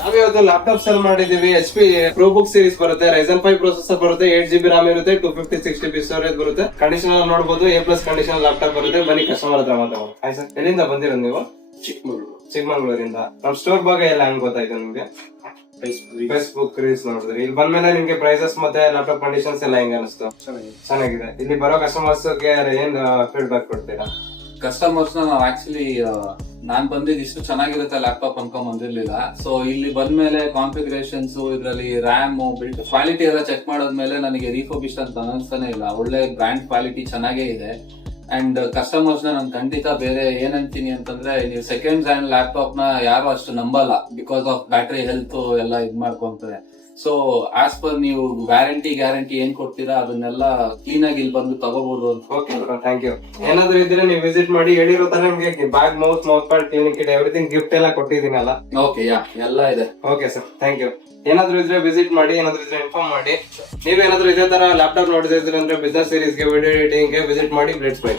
ನಾವಿವತ್ತು laptop cell ಮಾಡಿದೀವಿ. HP ProBook series ಬರುತ್ತೆ, Ryzen 5 ಪ್ರೊಸೆಸರ್ ಬರುತ್ತೆ, 8GB RAM ಇರುತ್ತೆ, 256GB ಸ್ಟೋರೇಜ್ ಬರುತ್ತೆ. ಕಂಡೀಷನ್ ನೋಡಬಹುದು, A+ ಕಂಡೀಷನ್ ಲ್ಯಾಪ್ಟಾಪ್ ಬರುತ್ತೆ. ಬನ್ನಿ ಕಸ್ಟಮರ್ ಹತ್ರ ಮಾತಾಡೋಣ. ಹಾಯ್ ಸರ್, ಎಲ್ಲಿಂದ ಬಂದಿರೋದು ನೀವು? ಚಿಕ್ಕಮಂಗ್ಳೂರಿಂದ. ನಮ್ ಸ್ಟೋರ್ ಬಗ್ಗೆ ಎಲ್ಲ ಹೆಂಗ್ ಗೊತ್ತಾಯ್ತು ನಿಮ್ಗೆ? ಫೇಸ್ಬುಕ್ ರೀಲ್ಸ್ ನೋಡಿದ್ರಿ. ಇಲ್ಲಿ ಬಂದ್ಮೇಲೆ ನಿಮ್ಗೆ ಪ್ರೈಸಸ್ ಮತ್ತೆ ಲ್ಯಾಪ್ಟಾಪ್ ಕಂಡೀಷನ್ಸ್ ಎಲ್ಲ ಹೆಂಗ ಅನಿಸ್ತು? ಚೆನ್ನಾಗಿದೆ. ಇಲ್ಲಿ ಬರೋ ಕಸ್ಟಮರ್ಸ್ ಗೆ ಏನ್ ಫೀಡ್ಬ್ಯಾಕ್ ಕೊಡ್ತೀರಾ? ಕಸ್ಟಮರ್ಸ್ ನಾವು ಆಕ್ಚುಲಿ ನಾನ್ ಬಂದಿದ್ದು ಇಷ್ಟು ಚೆನ್ನಾಗಿರುತ್ತೆ ಲ್ಯಾಪ್ಟಾಪ್ ಅನ್ಕೊಂಡ್ ಬಂದಿರ್ಲಿಲ್ಲ. ಸೊ ಇಲ್ಲಿ ಬಂದ್ಮೇಲೆ ಕಾನ್ಫಿಗರೇಷನ್ಸ್, ಇದರಲ್ಲಿ ರ್ಯಾಮ್, ಬಿಲ್ಡ್ ಕ್ವಾಲಿಟಿ ಎಲ್ಲ ಚೆಕ್ ಮಾಡಾದ್ಮೇಲೆ ನನಗೆ ರೀಫರ್ಬಿಶ್ ಅಂತ ಅನಿಸ್ತಾನೆ ಇಲ್ಲ. ಒಳ್ಳೆ ಬ್ರ್ಯಾಂಡ್ ಕ್ವಾಲಿಟಿ ಚೆನ್ನಾಗೇ ಇದೆ. ಅಂಡ್ ಕಸ್ಟಮರ್ಸ್ ನಾನು ಖಂಡಿತ ಬೇರೆ ಏನಂತೀನಿ ಅಂತಂದ್ರೆ, ನೀವು ಸೆಕೆಂಡ್ ಹ್ಯಾಂಡ್ ಲ್ಯಾಪ್ಟಾಪ್ ನ ಯಾರು ಅಷ್ಟು ನಂಬಲ್ಲ, ಬಿಕಾಸ್ ಆಫ್ ಬ್ಯಾಟರಿ ಹೆಲ್ತ್ ಎಲ್ಲ ಇದ್ ಮಾಡ್ಕೊಂತಾರೆ. ಸೊ ಆಸ್ ಪರ್ ನೀವು ಗ್ಯಾರಂಟಿ ಏನ್ ಕೊಡ್ತೀರಾ ಅದನ್ನೆಲ್ಲ ಕ್ಲೀನ್ ಆಗಿ ಇಲ್ಲಿ ಬಂದು ತಗೋಬಹುದು. Okay thank you. ಏನಾದ್ರು ಇದ್ರೆ ನೀವು ವಿಸಿಟ್ ಮಾಡಿ. ಹೇಳಿರೋ ತರ ನಿಮ್ಗೆ bag, mouth pad, clinic kit, everything gift ಎಲ್ಲ ಕೊಟ್ಟಿದ್ದೀನಲ್ಲ. ಓಕೆ, ಎಲ್ಲ ಇದೆ. Okay sir, thank you. ಏನಾದ್ರು ಇದ್ರೆ ವಿಸಿಟ್ ಮಾಡಿ, ಏನಾದ್ರು ಇದ್ರೆ ಇನ್ಫಾರ್ಮ್ ಮಾಡಿ. ನೀವೇನಾದ್ರೂ ಇದೇ ತರ ಲ್ಯಾಪ್ಟಾಪ್ ನೋಡಿದ್ರೆ ಅಂದ್ರೆ ಬಿಸ್ನೆಸ್ ಸೀರೀಸ್ಗೆ, ವಿಡಿಯೋ ಎಡಿಟಿಂಗ್ ಗೆ ವಿಸಿಟ್ ಮಾಡಿ. Blades by.